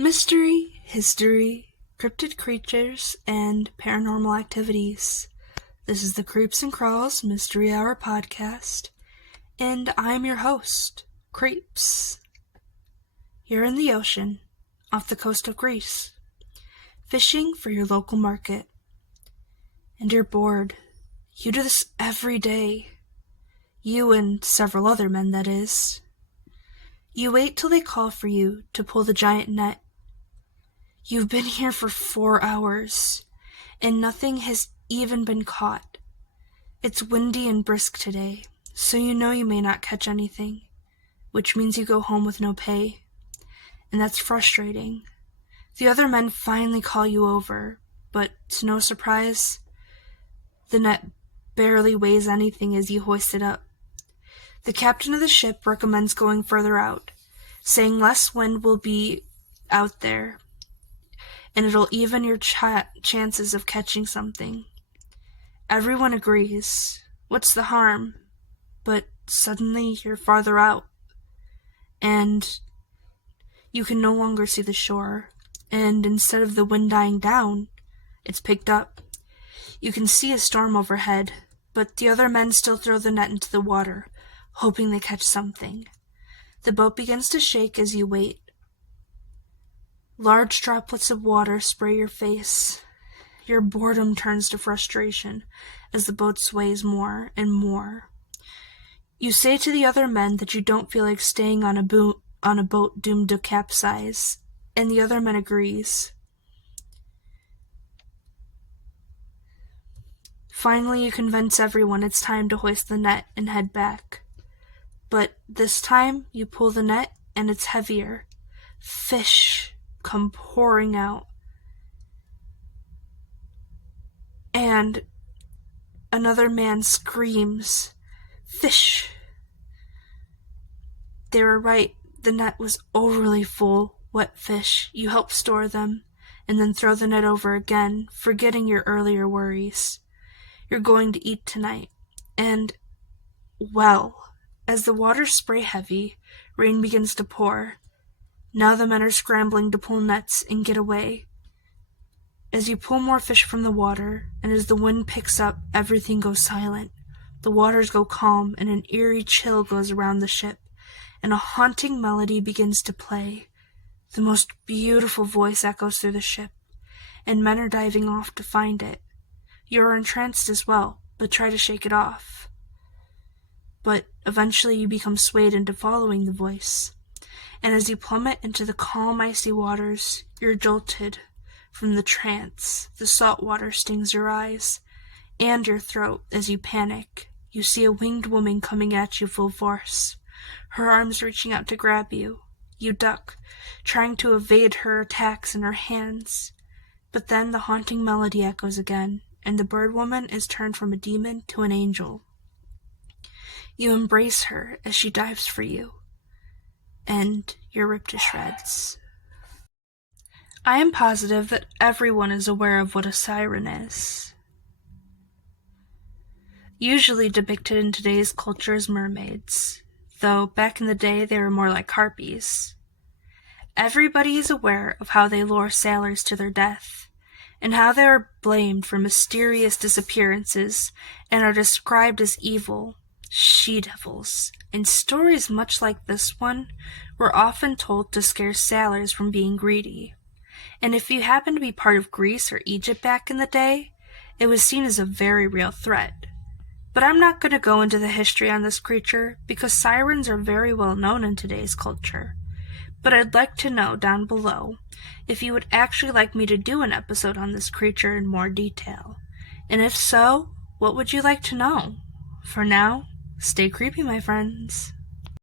Mystery, history, cryptid creatures, and paranormal activities. This is the Creeps and Crawls Mystery Hour podcast, and I'm your host, Creeps. You're in the ocean, off the coast of Greece, fishing for your local market. And you're bored. You do this every day. You and several other men, that is. You wait till they call for you to pull the giant net. You've been here for 4 hours, and nothing has even been caught. It's windy and brisk today, so you know you may not catch anything, which means you go home with no pay. And that's frustrating. The other men finally call you over, but to no surprise, the net barely weighs anything as you hoist it up. The captain of the ship recommends going further out, saying less wind will be out there, and it'll even your chances of catching something. Everyone agrees. What's the harm? But suddenly you're farther out, and you can no longer see the shore, and instead of the wind dying down, it's picked up. You can see a storm overhead, but the other men still throw the net into the water, hoping they catch something. The boat begins to shake as you wait. Large droplets of water spray your face. Your boredom turns to frustration as the boat sways more and more. You say to the other men that you don't feel like staying on a boat doomed to capsize, and the other man agrees. Finally, you convince everyone it's time to hoist the net and head back. But this time, you pull the net, and it's heavier. Fish come pouring out. And another man screams, "Fish!" They were right. The net was overly full, wet fish. You help store them, and then throw the net over again, forgetting your earlier worries. You're going to eat tonight. And, well, as the waters spray heavy, rain begins to pour. Now the men are scrambling to pull nets and get away. As you pull more fish from the water, and as the wind picks up, everything goes silent. The waters go calm, and an eerie chill goes around the ship, and a haunting melody begins to play. The most beautiful voice echoes through the ship, and men are diving off to find it. You are entranced as well, but try to shake it off. But eventually you become swayed into following the voice, and as you plummet into the calm, icy waters, you're jolted from the trance. The salt water stings your eyes and your throat as you panic. You see a winged woman coming at you full force, her arms reaching out to grab you. You duck, trying to evade her attacks in her hands. But then the haunting melody echoes again, and the bird woman is turned from a demon to an angel. You embrace her as she dives for you, and you're ripped to shreds. I am positive that everyone is aware of what a siren is. Usually depicted in today's culture as mermaids, though back in the day they were more like harpies. Everybody is aware of how they lure sailors to their death, and how they are blamed for mysterious disappearances and are described as evil, she-devils, and stories much like this one were often told to scare sailors from being greedy. And if you happen to be part of Greece or Egypt back in the day, it was seen as a very real threat. But I'm not going to go into the history on this creature because sirens are very well known in today's culture. But I'd like to know down below if you would actually like me to do an episode on this creature in more detail. And if so, what would you like to know? For now, stay creepy, my friends.